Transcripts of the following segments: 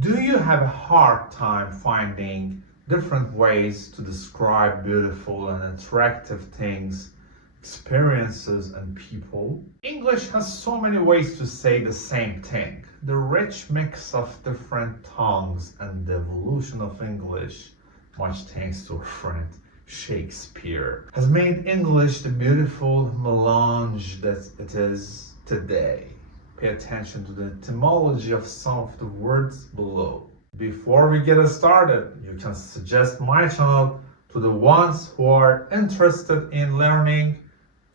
Do you have a hard time finding different ways to describe beautiful and attractive things, experiences, and people? English has so many ways to say the same thing. The rich mix of different tongues and the evolution of English, much thanks to our friend Shakespeare, has made English the beautiful melange that it is today. Pay attention to the etymology of some of the words below. Before we get started, you can suggest my channel to the ones who are interested in learning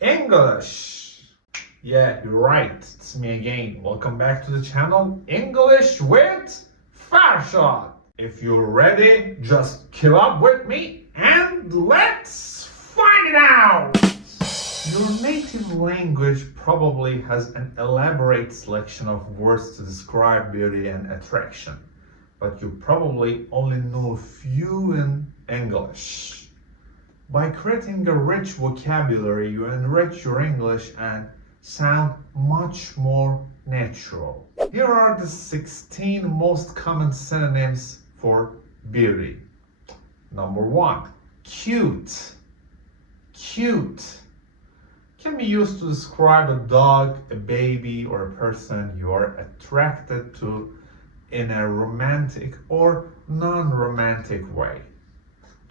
English. Yeah, you're right, it's me again. Welcome back to the channel English with Fashion. If you're ready, just keep up with me and let's find it out! Your native language probably has an elaborate selection of words to describe beauty and attraction, but you probably only know a few in English. By creating a rich vocabulary, you enrich your English and sound much more natural. Here are the 16 most common synonyms for beauty. Number 1, cute. Cute can be used to describe a dog, a baby, or a person you are attracted to in a romantic or non-romantic way.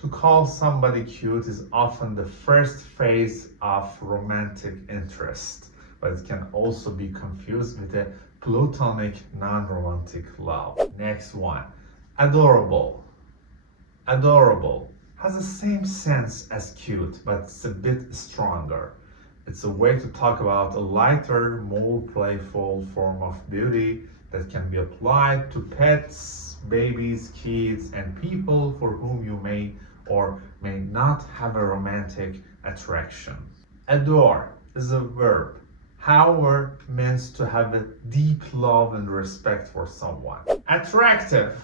To call somebody cute is often the first phase of romantic interest, but it can also be confused with a platonic non-romantic love. Next one, adorable. Adorable has the same sense as cute, but it's a bit stronger. It's a way to talk about a lighter, more playful form of beauty that can be applied to pets, babies, kids, and people for whom you may or may not have a romantic attraction. Adore is a verb, however, means to have a deep love and respect for someone. Attractive.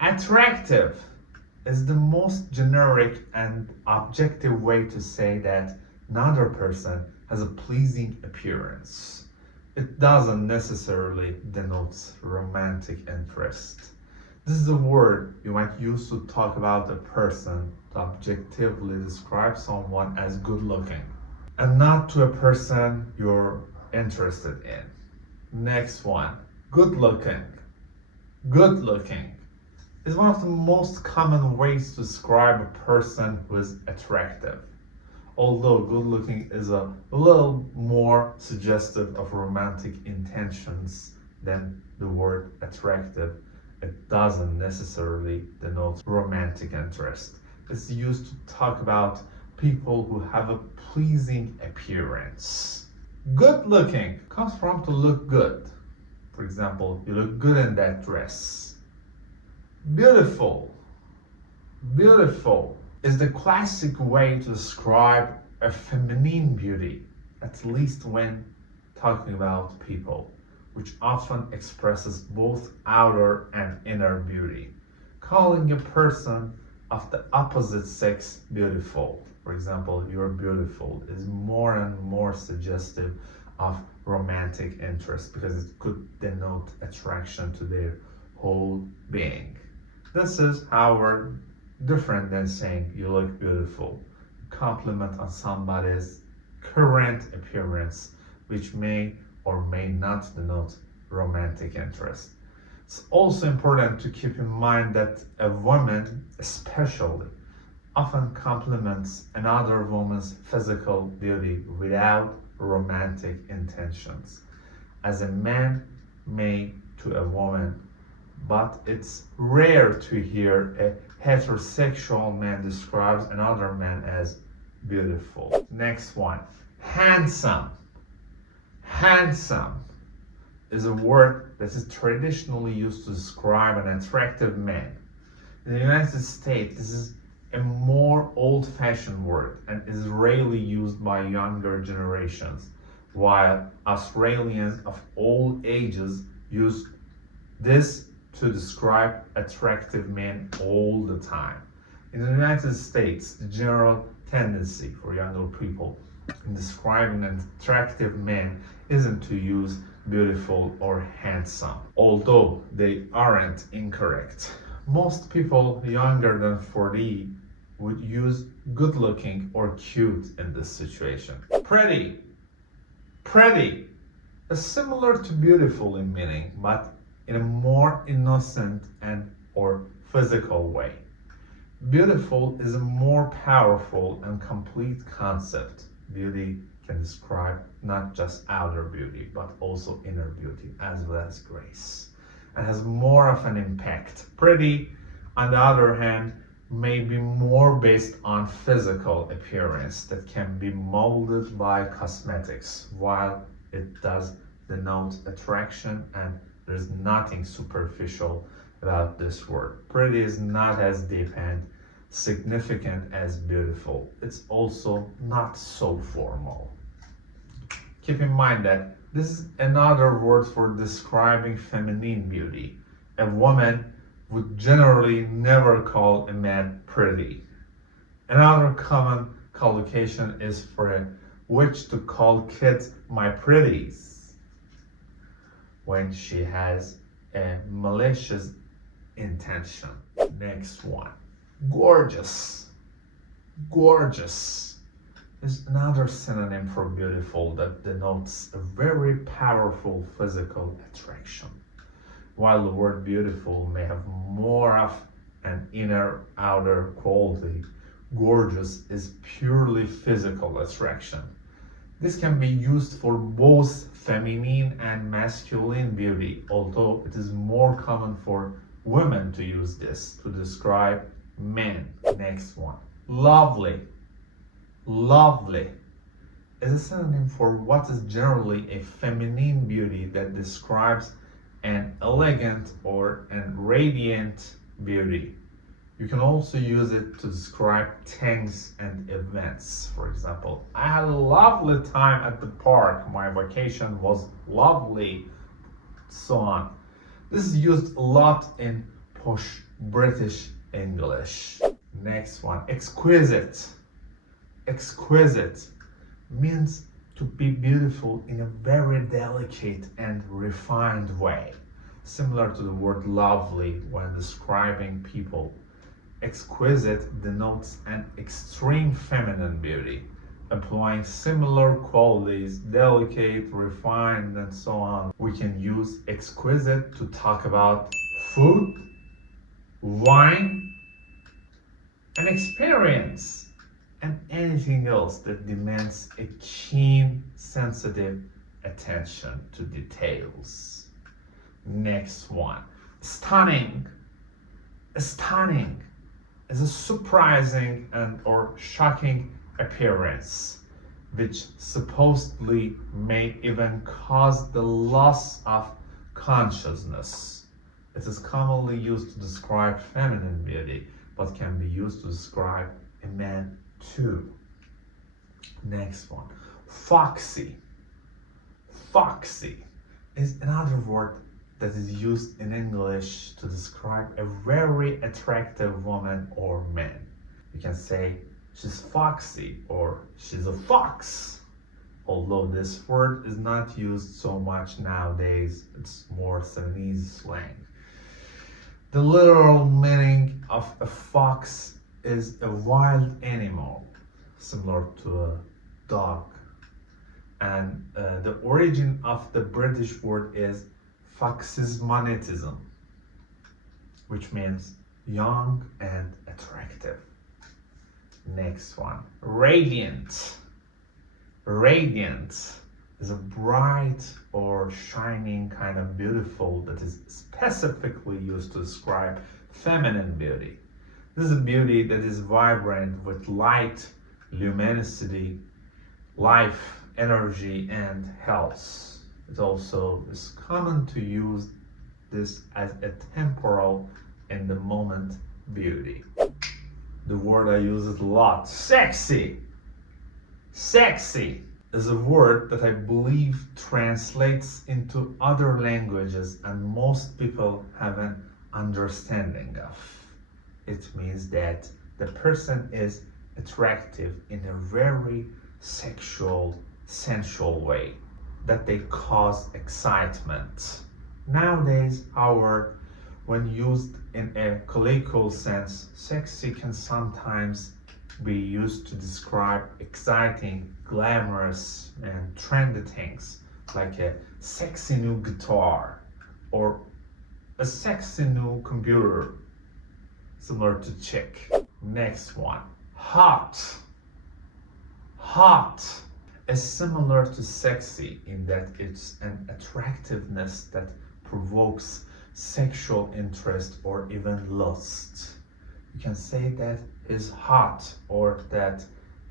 Attractive is the most generic and objective way to say that another person has a pleasing appearance. It doesn't necessarily denote romantic interest. This is a word you might use to talk about a person to objectively describe someone as good looking and not to a person you're interested in. Next one, good looking. Good looking is one of the most common ways to describe a person who is attractive. Although good looking is a little more suggestive of romantic intentions than the word attractive, it doesn't necessarily denote romantic interest. It's used to talk about people who have a pleasing appearance. Good looking comes from to look good. For example, you look good in that dress. Beautiful. Beautiful is the classic way to describe a feminine beauty, at least when talking about people, which often expresses both outer and inner beauty. Calling a person of the opposite sex beautiful, for example, you're beautiful, is more and more suggestive of romantic interest because it could denote attraction to their whole being. This is, however, different than saying you look beautiful. Compliment on somebody's current appearance, which may or may not denote romantic interest. It's also important to keep in mind that a woman, especially, often compliments another woman's physical beauty without romantic intentions, as a man may to a woman, but it's rare to hear a heterosexual man describes another man as beautiful. Next one, handsome. Handsome is a word that is traditionally used to describe an attractive man. In the United States, this is a more old-fashioned word and is rarely used by younger generations, while Australians of all ages use this to describe attractive men all the time. In the United States, the general tendency for younger people in describing an attractive man isn't to use beautiful or handsome, although they aren't incorrect. Most people younger than 40 would use good looking or cute in this situation. Pretty. Pretty is similar to beautiful in meaning, but in a more innocent and or physical way. Beautiful is a more powerful and complete concept. Beauty can describe not just outer beauty, but also inner beauty as well as grace, and has more of an impact. Pretty, on the other hand, may be more based on physical appearance that can be molded by cosmetics, while it does denote attraction, and there's nothing superficial about this word. Pretty is not as deep and significant as beautiful. It's also not so formal. Keep in mind that this is another word for describing feminine beauty. A woman would generally never call a man pretty. Another common collocation is for a witch to call kids my pretties when she has a malicious intention. Next one. Gorgeous. Gorgeous is another synonym for beautiful that denotes a very powerful physical attraction. While the word beautiful may have more of an inner-outer quality, gorgeous is purely physical attraction. This can be used for both feminine and masculine beauty, although it is more common for women to use this to describe men. Next one. Lovely. Lovely is a synonym for what is generally a feminine beauty that describes an elegant or an radiant beauty. You can also use it to describe things and events. For example, I had a lovely time at the park. My vacation was lovely. So on. This is used a lot in posh British English. Next one. Exquisite. Exquisite means to be beautiful in a very delicate and refined way, similar to the word lovely when describing people. Exquisite denotes an extreme feminine beauty, employing similar qualities, delicate, refined, and so on. We can use exquisite to talk about food, wine, and experience, and anything else that demands a keen, sensitive attention to details. Next one. Stunning. Stunning is a surprising and or shocking appearance, which supposedly may even cause the loss of consciousness. It is commonly used to describe feminine beauty, but can be used to describe a man too. Next one. Foxy. Foxy is another word that is used in English to describe a very attractive woman or man. You can say she's foxy or she's a fox. Although this word is not used so much nowadays, it's more Synonyms slang. The literal meaning of a fox is a wild animal, similar to a dog. And the origin of the British word is foxismonetism, which means young and attractive. Next one. Radiant. Radiant is a bright or shining kind of beautiful that is specifically used to describe feminine beauty. This is a beauty that is vibrant with light, luminosity, life, energy, and health. It also is common to use this as a temporal in the moment beauty. The word I use it a lot. Sexy. Sexy is a word that I believe translates into other languages and most people have an understanding of. It means that the person is attractive in a very sexual, sensual way. that they cause excitement. Nowadays, however, when used in a colloquial sense, sexy can sometimes be used to describe exciting, glamorous, and trendy things, like a sexy new guitar or a sexy new computer, similar to chick. Next one, hot. Hot is similar to sexy in that it's an attractiveness that provokes sexual interest or even lust. You can say that he's hot or that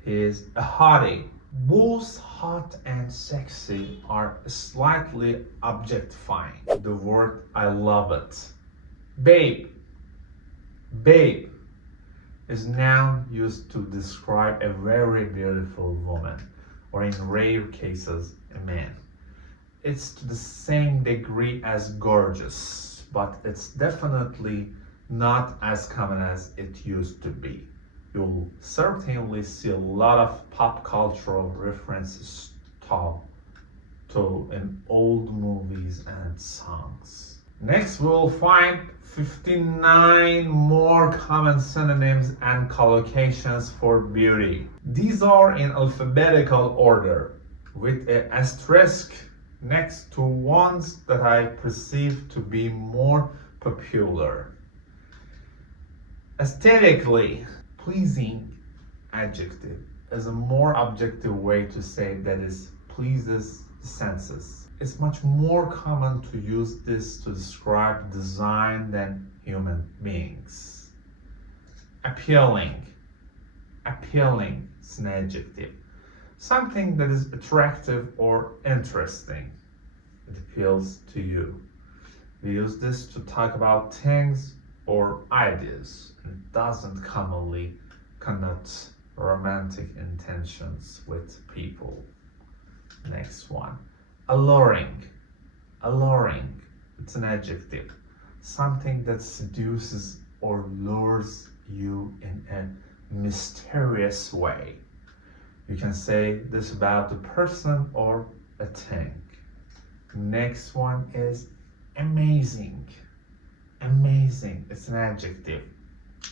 he is a hottie. Both hot and sexy are slightly objectifying. The word I love it. Babe. Babe is now used to describe a very beautiful woman, or in rare cases, a man. It's to the same degree as gorgeous, but it's definitely not as common as it used to be. You'll certainly see a lot of pop cultural references to in old movies and songs. Next, we'll find 59 more common synonyms and collocations for beauty. These are in alphabetical order, with an asterisk next to ones that I perceive to be more popular. Aesthetically pleasing adjective is a more objective way to say that it pleases the senses. It's much more common to use this to describe design than human beings. Appealing. Appealing is an adjective. Something that is attractive or interesting. It appeals to you. We use this to talk about things or ideas. It doesn't commonly connote romantic intentions with people. Next one. Alluring. Alluring. It's an adjective. Something that seduces or lures you in a mysterious way. You can say this about a person or a thing. Next one is amazing. Amazing. It's an adjective.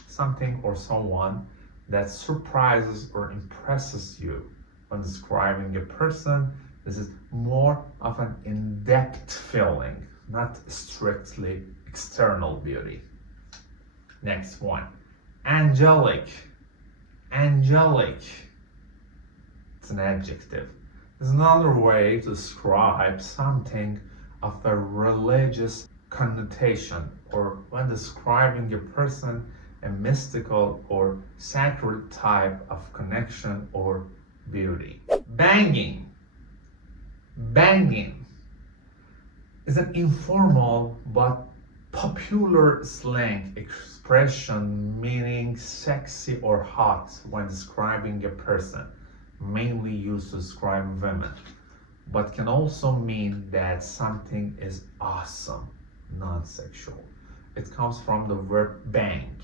Something or someone that surprises or impresses you. When describing a person, this is more of an in-depth feeling, not strictly external beauty. Next one, angelic. Angelic. It's an adjective. It's another way to describe something of a religious connotation, or when describing a person, a mystical or sacred type of connection or beauty. Banging. Banging is an informal but popular slang expression meaning sexy or hot when describing a person, mainly used to describe women, but can also mean that something is awesome, non-sexual. It comes from the word bang,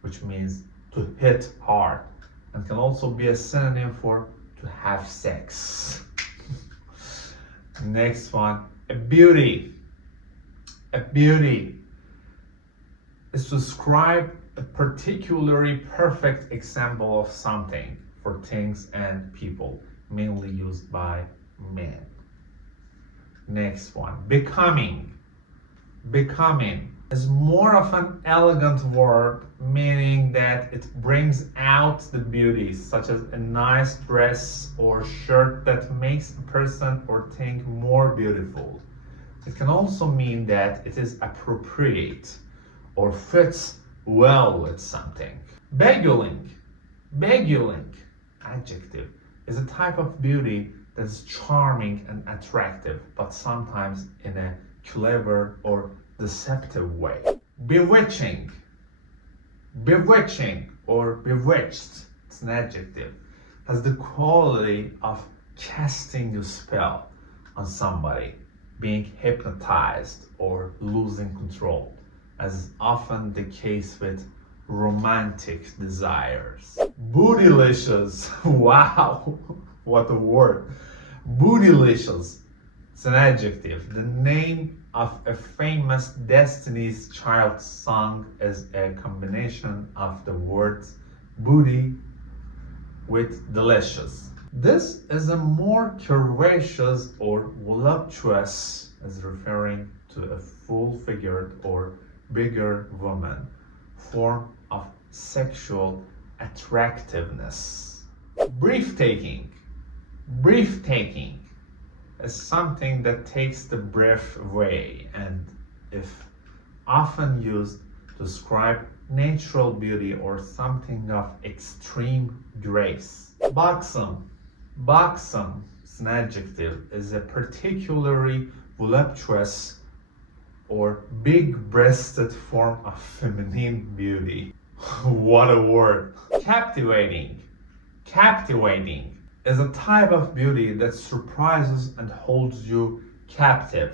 which means to hit hard, and can also be a synonym for to have sex. Next one, a beauty. A beauty is to describe a particularly perfect example of something for things and people, mainly used by men. Next one, becoming. Becoming is more of an elegant word, meaning that it brings out the beauty, such as a nice dress or shirt that makes a person or thing more beautiful. It can also mean that it is appropriate or fits well with something. Beguiling. Beguiling, adjective, is a type of beauty that is charming and attractive, but sometimes in a clever or deceptive way. Bewitching. Bewitching or bewitched, it's an adjective, has the quality of casting a spell on somebody, being hypnotized or losing control, as is often the case with romantic desires. Bootylicious. Wow, what a word. Bootylicious It's an adjective. The name of a famous Destiny's Child song is a combination of the words booty with delicious. This is a more curvaceous or voluptuous, as referring to a full-figured or bigger woman, form of sexual attractiveness. Breathtaking. Breathtaking is something that takes the breath away and if often used to describe natural beauty or something of extreme grace. Buxom. Buxom is an adjective, is a particularly voluptuous or big-breasted form of feminine beauty. What a word! Captivating. Captivating is a type of beauty that surprises and holds you captive.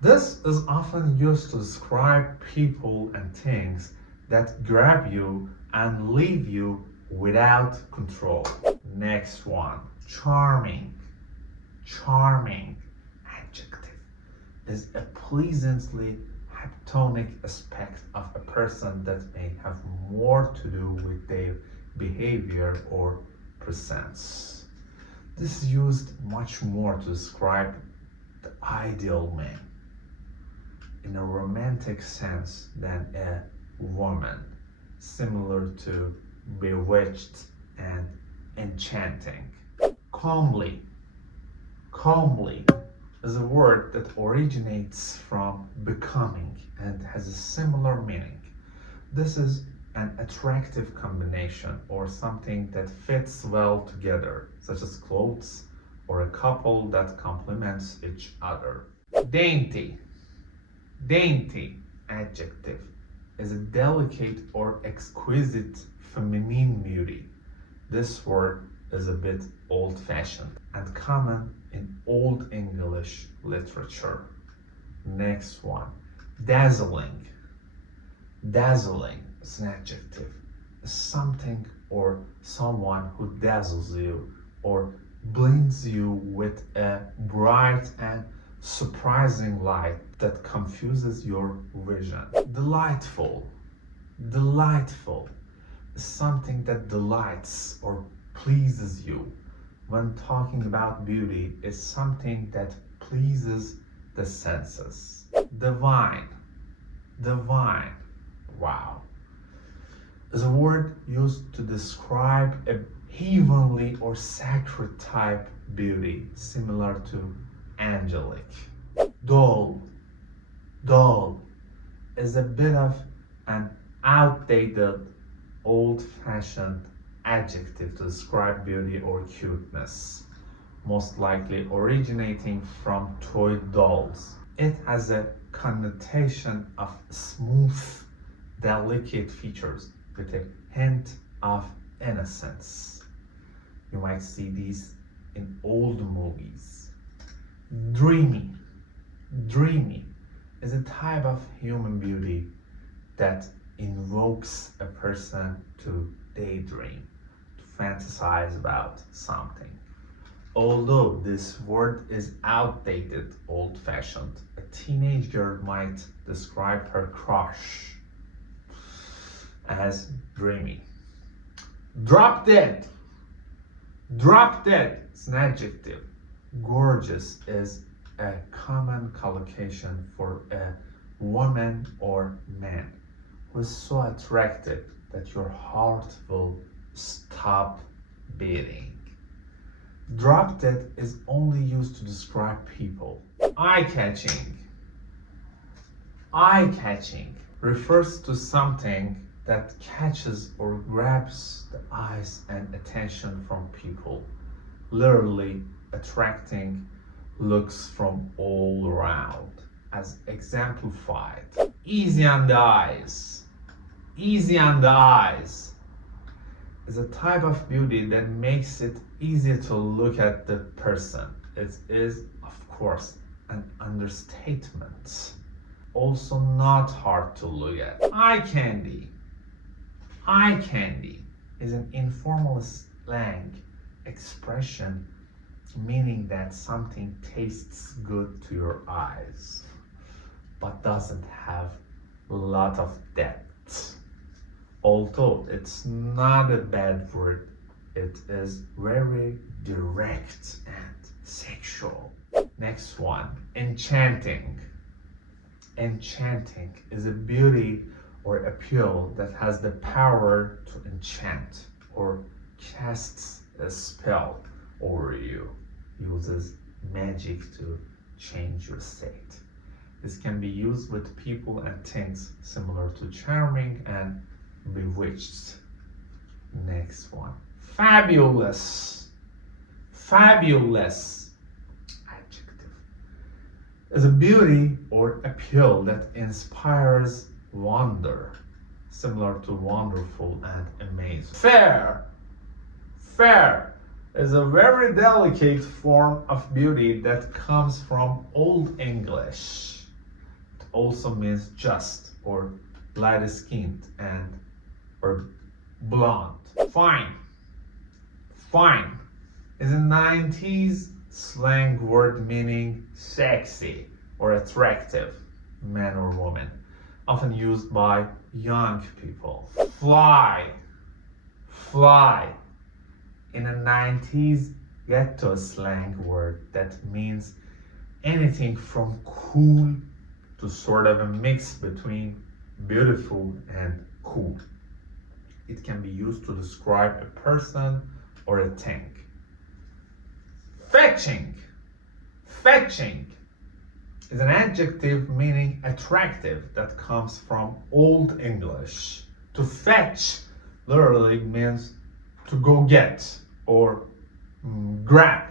This is often used to describe people and things that grab you and leave you without control. Next one. Charming. Charming adjective is a pleasantly hypnotonic aspect of a person that may have more to do with their behavior or presence. This is used much more to describe the ideal man in a romantic sense than a woman, similar to bewitched and enchanting. Comely. Comely is a word that originates from becoming and has a similar meaning. This is an attractive combination or something that fits well together, such as clothes or a couple that complements each other. Dainty. Dainty adjective is a delicate or exquisite feminine beauty. This word is a bit old-fashioned and common in Old English literature. Next one. Dazzling. Dazzling is an adjective. Something or someone who dazzles you or blinds you with a bright and surprising light that confuses your vision. Delightful. Delightful is something that delights or pleases you. When talking about beauty, it's something that pleases the senses. Divine. Divine. Wow. Is a word used to describe a heavenly or sacred type beauty, similar to angelic. Dull. Dull is a bit of an outdated, old-fashioned adjective to describe beauty or cuteness, most likely originating from toy dolls. It has a connotation of smooth, delicate features with a hint of innocence. You might see these in old movies. Dreamy. Dreamy is a type of human beauty that invokes a person to daydream, to fantasize about something. Although this word is outdated, old-fashioned, a teenage girl might describe her crush as dreamy. Drop dead. Drop dead is an adjective. Gorgeous is a common collocation for a woman or man who is so attractive that your heart will stop beating. Drop dead is only used to describe people. Eye-catching. Eye-catching refers to something that catches or grabs the eyes and attention from people, literally attracting looks from all around, as exemplified. Easy on the eyes. Easy on the eyes is a type of beauty that makes it easy to look at the person. It is, of course, an understatement. Also not hard to look at. Eye candy. Eye candy is an informal slang expression meaning that something tastes good to your eyes, but doesn't have a lot of depth. Although it's not a bad word, it is very direct and sexual. Next one, enchanting. Enchanting is a beauty or appeal that has the power to enchant or casts a spell over you, uses magic to change your state. This can be used with people and things similar to charming and bewitched. Next one, fabulous. Fabulous, adjective, is a beauty or appeal that inspires wonder, similar to wonderful and amazing. Fair. Fair is a very delicate form of beauty that comes from Old English. It also means just or light-skinned and or blonde. Fine. Fine is a 90s slang word meaning sexy or attractive, man or woman, often used by young people. Fly. Fly in a 90s ghetto slang word that means anything from cool to sort of a mix between beautiful and cool. It can be used to describe a person or a thing. Fetching. Fetching is an adjective meaning attractive that comes from Old English. To fetch literally means to go get or grab.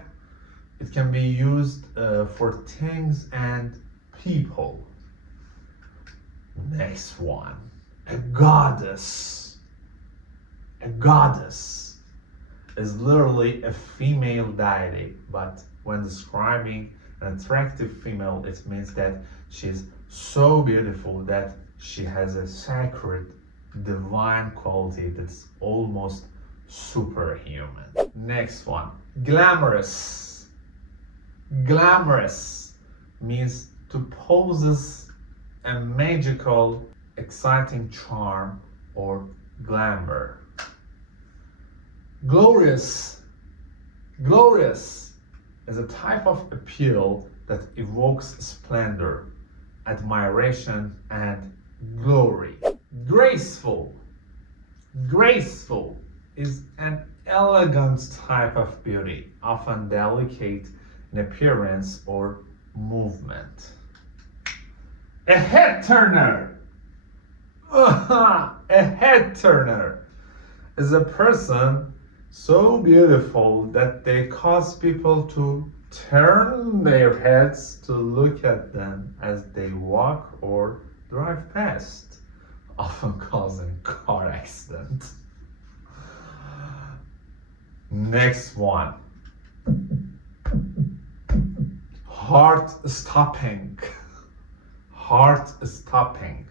It can be used for things and people. Next one, a goddess. A goddess is literally a female deity, but when describing an attractive female, it means that she's so beautiful that she has a sacred, divine quality that's almost superhuman. Next one, glamorous. Glamorous means to possess a magical, exciting charm or glamour. Glorious. Glorious is a type of appeal that evokes splendor, admiration, and glory. Graceful. Graceful is an elegant type of beauty, often delicate in appearance or movement. A head turner. A head turner is a person so beautiful that they cause people to turn their heads to look at them as they walk or drive past, often causing car accidents. Next one, heart stopping. Heart stopping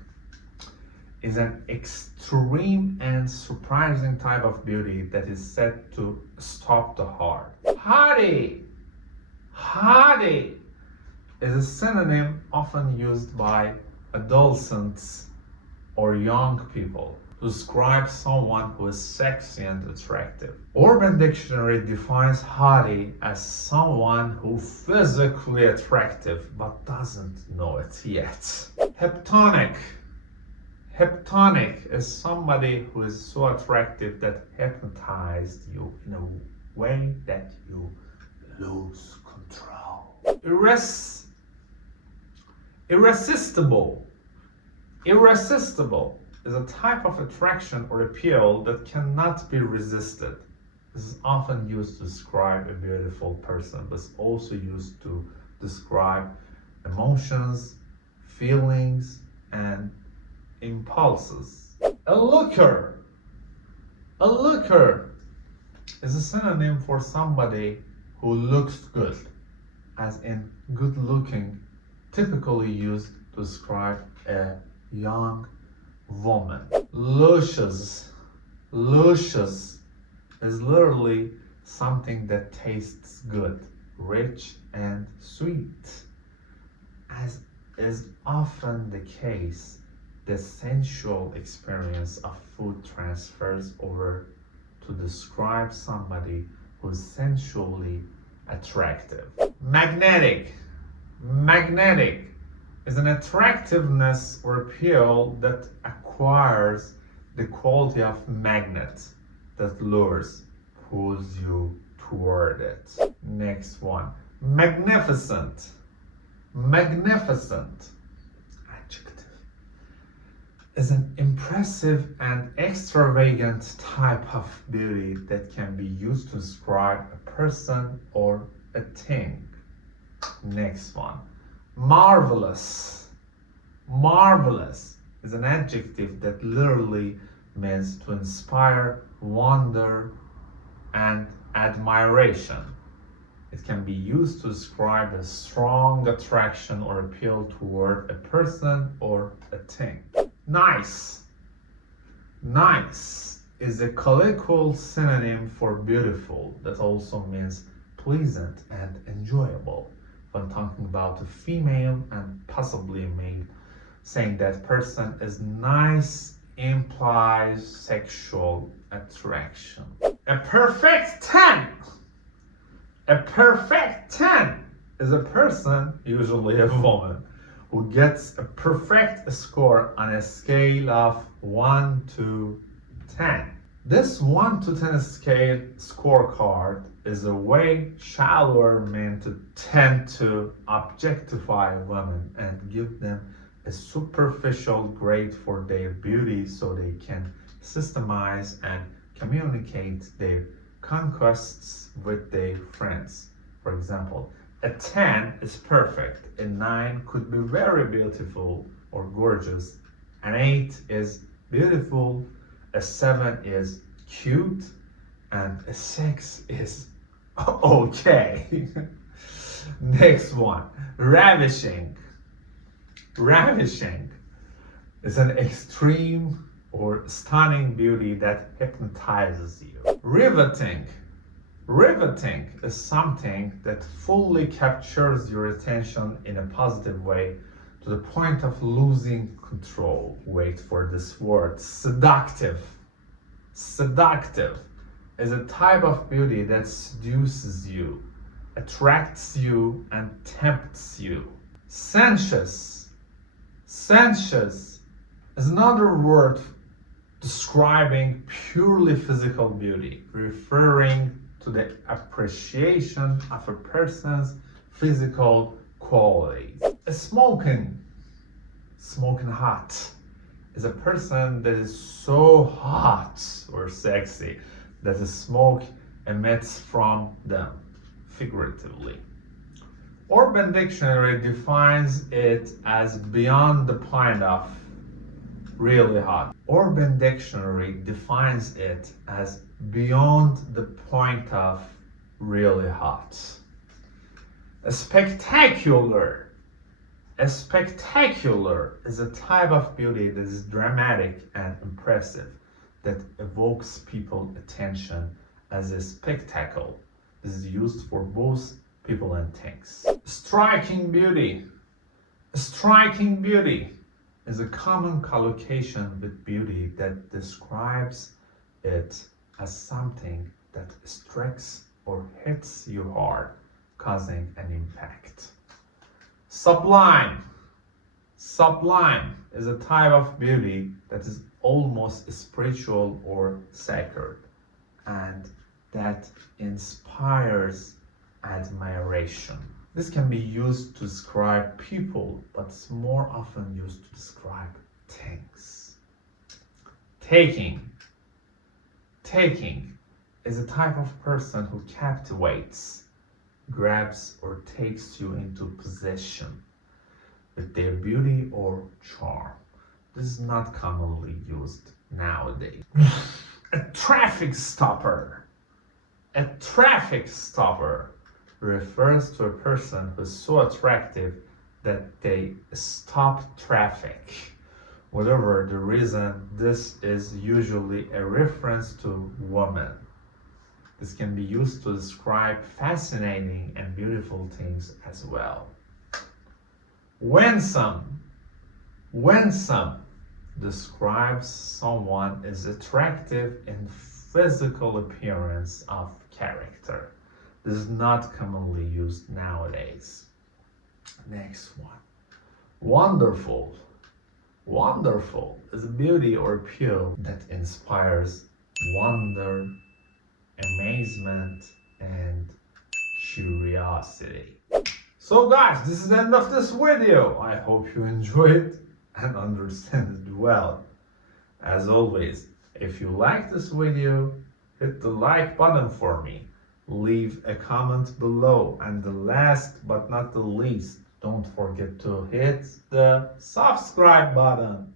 is an extreme and surprising type of beauty that is said to stop the heart. Haughty. Haughty is a synonym often used by adolescents or young people to describe someone who is sexy and attractive. Urban Dictionary defines haughty as someone who physically attractive but doesn't know it yet. Hypnotic. Hypnotic is somebody who is so attractive that hypnotized you in a way that you lose control. Irresistible. Irresistible is a type of attraction or appeal that cannot be resisted. This is often used to describe a beautiful person, but it's also used to describe emotions, feelings, and impulses. A looker. A looker is a synonym for somebody who looks good, as in good looking, typically used to describe a young woman. Luscious. Luscious is literally something that tastes good. rich and sweet. As is often the case, the sensual experience of food transfers over to describe somebody who's sensually attractive. Magnetic. Magnetic is an attractiveness or appeal that acquires the quality of magnet that lures, pulls you toward it. Next one. Magnificent. Magnificent, adjective, is an impressive and extravagant type of beauty that can be used to describe a person or a thing. Next one. Marvelous. Marvelous is an adjective that literally means to inspire wonder and admiration. It can be used to describe a strong attraction or appeal toward a person or a thing. Nice. Nice is a colloquial synonym for beautiful that also means pleasant and enjoyable. When talking about a female and possibly a male, saying that person is nice implies sexual attraction. A perfect 10. A perfect 10 is a person, usually a woman, who gets a perfect score on a scale of 1 to 10. This 1 to 10 scale scorecard is a way shallower men to tend to objectify women and give them a superficial grade for their beauty so they can systemize and communicate their conquests with their friends. For example, a 10 is perfect, a 9 could be very beautiful or gorgeous, an 8 is beautiful, a 7 is cute, and a 6 is okay. Next one, ravishing. Ravishing is an extreme or stunning beauty that hypnotizes you. Riveting. Riveting is something that fully captures your attention in a positive way to the point of losing control. Wait for this word. Seductive. Seductive is a type of beauty that seduces you, attracts you, and tempts you. Sensuous. Sensuous is another word describing purely physical beauty, referring to the appreciation of a person's physical qualities. A smoking hot is a person that is so hot or sexy that the smoke emits from them, figuratively. Urban Dictionary defines it as beyond the point of really hot. Urban Dictionary defines it as beyond the point of really hot. A spectacular. A spectacular is a type of beauty that is dramatic and impressive, that evokes people's attention as a spectacle. This is used for both people and things. Striking beauty. Striking beauty is a common collocation with beauty that describes it as something that strikes or hits you hard, causing an impact. Sublime. Sublime is a type of beauty that is almost spiritual or sacred, and that inspires admiration. This can be used to describe people, but it's more often used to describe things. Taking. Taking is a type of person who captivates, grabs, or takes you into possession with their beauty or charm. This is not commonly used nowadays. A traffic stopper. A traffic stopper refers to a person who is so attractive that they stop traffic. Whatever the reason, this is usually a reference to women. This can be used to describe fascinating and beautiful things as well. Winsome. Winsome describes someone as attractive in physical appearance of character. This is not commonly used nowadays. Next one. Wonderful. Wonderful is a beauty or appeal that inspires wonder, amazement, and curiosity. So guys, this is the end of this video. I hope you enjoy it and understand it well. As always, if you like this video, hit the like button for me. Leave a comment below, and the last but not the least, don't forget to hit the subscribe button.